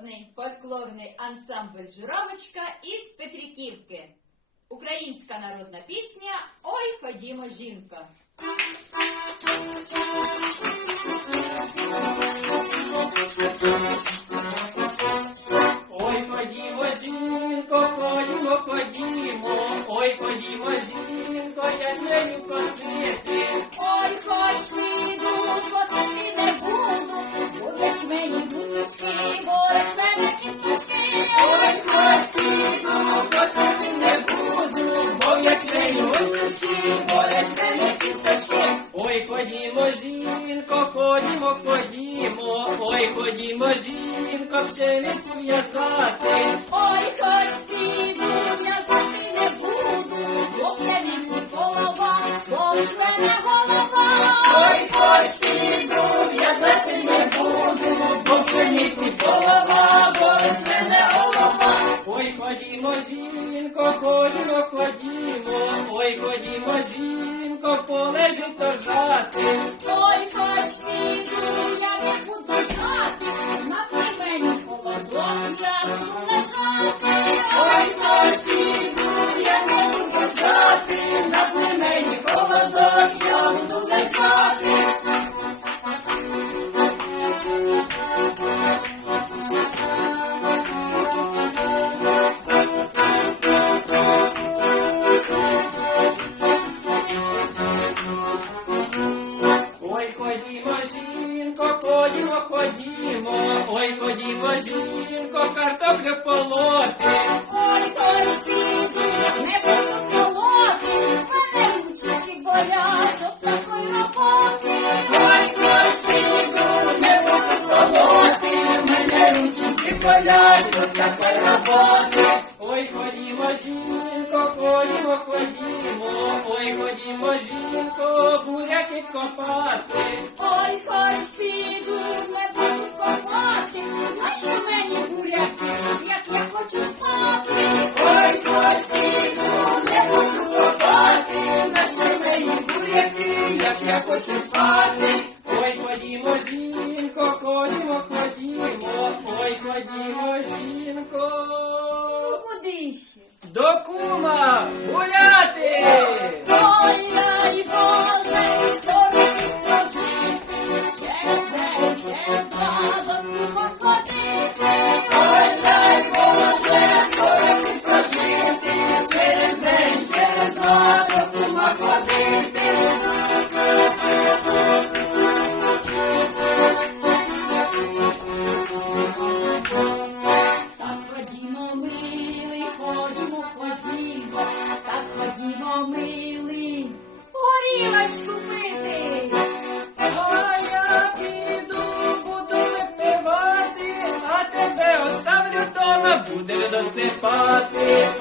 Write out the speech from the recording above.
народний фольклорний ансамбль Журавочка із Петриківки. Українська народна пісня Ой, ходімо, жінко. Ой, ходімо, жінко, ходімо, ходімо, ой, ходімо, жінко, я женю косити. Ой, хоч піду, косити не буду, бо ячмені буточки, Ой, ходімо, жінко, ходімо, ходімо, ой, ходімо, жінко, пшеницю в'язати. Ой, хоч в'язати не буду, бо п'яниці голова, бо в мене ходімо, жінко, полежу пожати. Ой, хоч ходімо, жінко, ходімо, ходімо, ой, ходімо, жінко, картоплю полоти. Ой, піду, не буду колоти, мене ручки болять от такої роботи. Ой, піду, не буду полоти, мене ручки болять до такої роботи. Ой, ходімо, жінко, ходімо, ходімо, ой, ходімо, жінко, як я хочу спати. Ой, ходімо, жінко, ходімо, ходімо, ой, ходімо, жінко. Ну куди ще? До Cu dedos se parte